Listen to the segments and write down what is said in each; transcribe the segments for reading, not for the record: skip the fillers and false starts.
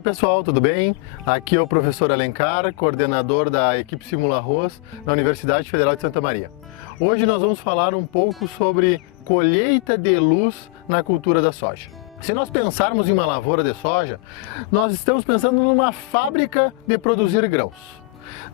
Olá pessoal, tudo bem? Aqui é o professor Alencar, coordenador da equipe Simula Arroz na Universidade Federal de Santa Maria. Hoje nós vamos falar um pouco sobre colheita de luz na cultura da soja. Se nós pensarmos em uma lavoura de soja, nós estamos pensando numa fábrica de produzir grãos.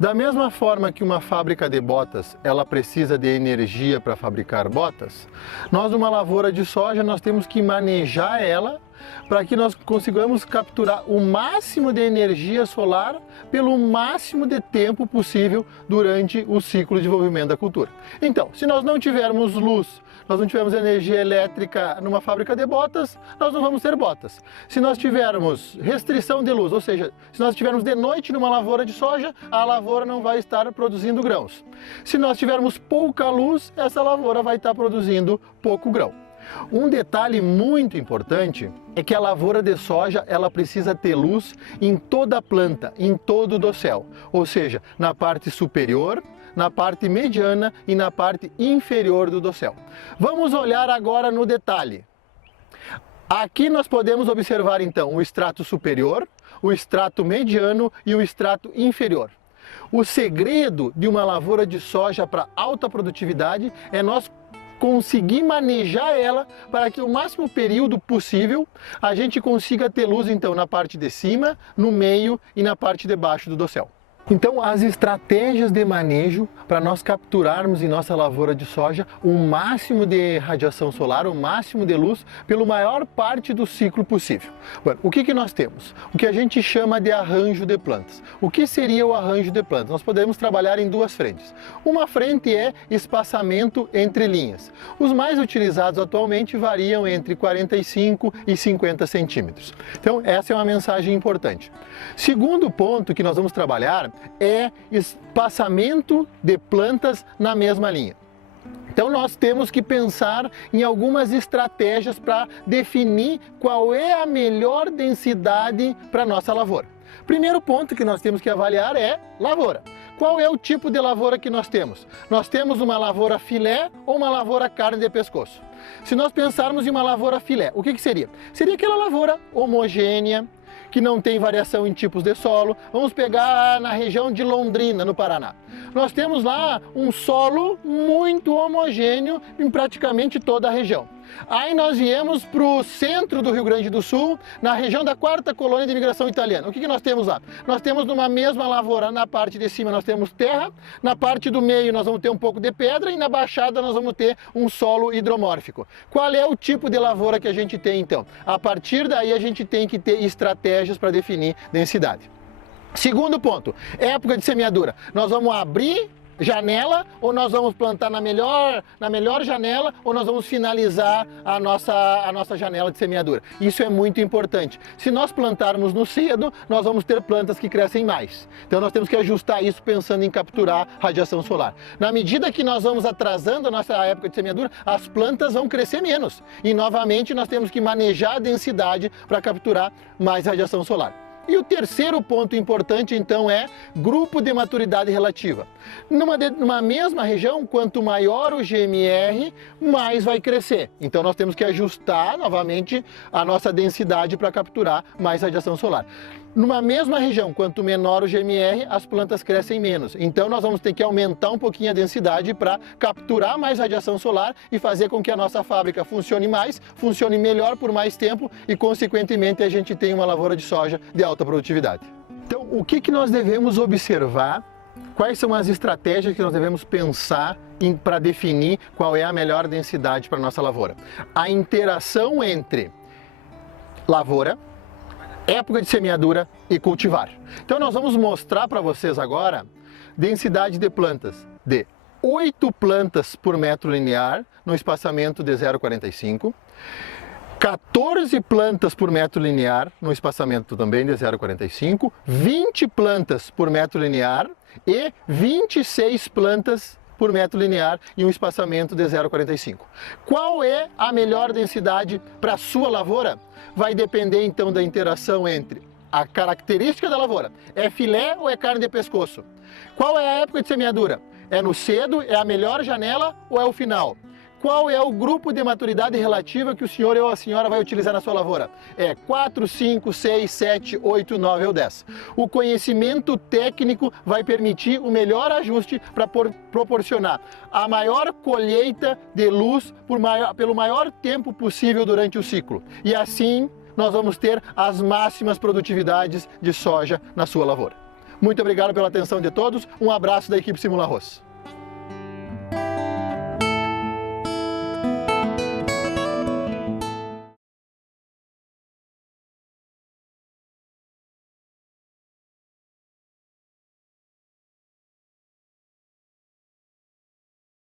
Da mesma forma que uma fábrica de botas, ela precisa de energia para fabricar botas, nós numa lavoura de soja nós temos que manejar ela para que nós consigamos capturar o máximo de energia solar pelo máximo de tempo possível durante o ciclo de desenvolvimento da cultura. Então, se nós não tivermos luz, nós não tivermos energia elétrica numa fábrica de botas, nós não vamos ter botas. Se nós tivermos restrição de luz, ou seja, se nós estivermos de noite numa lavoura de soja, a lavoura não vai estar produzindo grãos. Se nós tivermos pouca luz, essa lavoura vai estar produzindo pouco grão. Um detalhe muito importante é que a lavoura de soja ela precisa ter luz em toda a planta, em todo o dossel, ou seja, na parte superior, na parte mediana e na parte inferior do dossel. Vamos olhar agora no detalhe. Aqui nós podemos observar então o extrato superior, o extrato mediano e o extrato inferior. O segredo de uma lavoura de soja para alta produtividade é nós conseguir manejar ela para que o máximo período possível a gente consiga ter luz então na parte de cima, no meio e na parte de baixo do dossel. Então as estratégias de manejo para nós capturarmos em nossa lavoura de soja o máximo de radiação solar, o máximo de luz pela maior parte do ciclo possível. Bueno, o que nós temos? O que a gente chama de arranjo de plantas. O que seria o arranjo de plantas? Nós podemos trabalhar em duas frentes. Uma frente é espaçamento entre linhas. Os mais utilizados atualmente variam entre 45 e 50 centímetros. Então essa é uma mensagem importante. Segundo ponto que nós vamos trabalhar é espaçamento de plantas na mesma linha. Então nós temos que pensar em algumas estratégias para definir qual é a melhor densidade para a nossa lavoura. Primeiro ponto que nós temos que avaliar é lavoura. Qual é o tipo de lavoura que nós temos? Nós temos uma lavoura filé ou uma lavoura carne de pescoço? Se nós pensarmos em uma lavoura filé, o que seria? Seria aquela lavoura homogênea, que não tem variação em tipos de solo. Vamos pegar na região de Londrina, no Paraná. Nós temos lá um solo muito homogêneo em praticamente toda a região. Aí nós viemos para o centro do Rio Grande do Sul, na região da 4ª colônia de imigração italiana. O que nós temos lá? Nós temos numa mesma lavoura, na parte de cima nós temos terra, na parte do meio nós vamos ter um pouco de pedra e na baixada nós vamos ter um solo hidromórfico. Qual é o tipo de lavoura que a gente tem então? A partir daí a gente tem que ter estratégias para definir densidade. Segundo ponto, época de semeadura. Nós vamos abrir janela ou nós vamos plantar na melhor janela ou nós vamos finalizar a nossa janela de semeadura. Isso é muito importante. Se nós plantarmos no cedo, nós vamos ter plantas que crescem mais. Então nós temos que ajustar isso pensando em capturar radiação solar. Na medida que nós vamos atrasando a nossa época de semeadura, as plantas vão crescer menos. E novamente nós temos que manejar a densidade para capturar mais radiação solar. E o terceiro ponto importante, então, é grupo de maturidade relativa. Numa mesma região, quanto maior o GMR, mais vai crescer. Então, nós temos que ajustar, novamente, a nossa densidade para capturar mais radiação solar. Numa mesma região, quanto menor o GMR, as plantas crescem menos. Então, nós vamos ter que aumentar um pouquinho a densidade para capturar mais radiação solar e fazer com que a nossa fábrica funcione mais, funcione melhor por mais tempo e, consequentemente, a gente tenha uma lavoura de soja de alta produtividade. Então, o que nós devemos observar? Quais são as estratégias que nós devemos pensar para definir qual é a melhor densidade para a nossa lavoura? A interação entre lavoura, época de semeadura e cultivar. Então nós vamos mostrar para vocês agora densidade de plantas de 8 plantas por metro linear no espaçamento de 0,45, 14 plantas por metro linear no espaçamento também de 0,45, 20 plantas por metro linear e 26 plantas por metro linear em um espaçamento de 0,45. Qual é a melhor densidade para a sua lavoura? Vai depender então da interação entre a característica da lavoura. É filé ou é carne de pescoço? Qual é a época de semeadura? É no cedo, é a melhor janela ou é o final? qual é o grupo de maturidade relativa que o senhor ou a senhora vai utilizar na sua lavoura? É 4, 5, 6, 7, 8, 9 ou 10. O conhecimento técnico vai permitir o melhor ajuste para proporcionar a maior colheita de luz pelo maior tempo possível durante o ciclo. E assim nós vamos ter as máximas produtividades de soja na sua lavoura. Muito obrigado pela atenção de todos, um abraço da equipe Simula Arroz.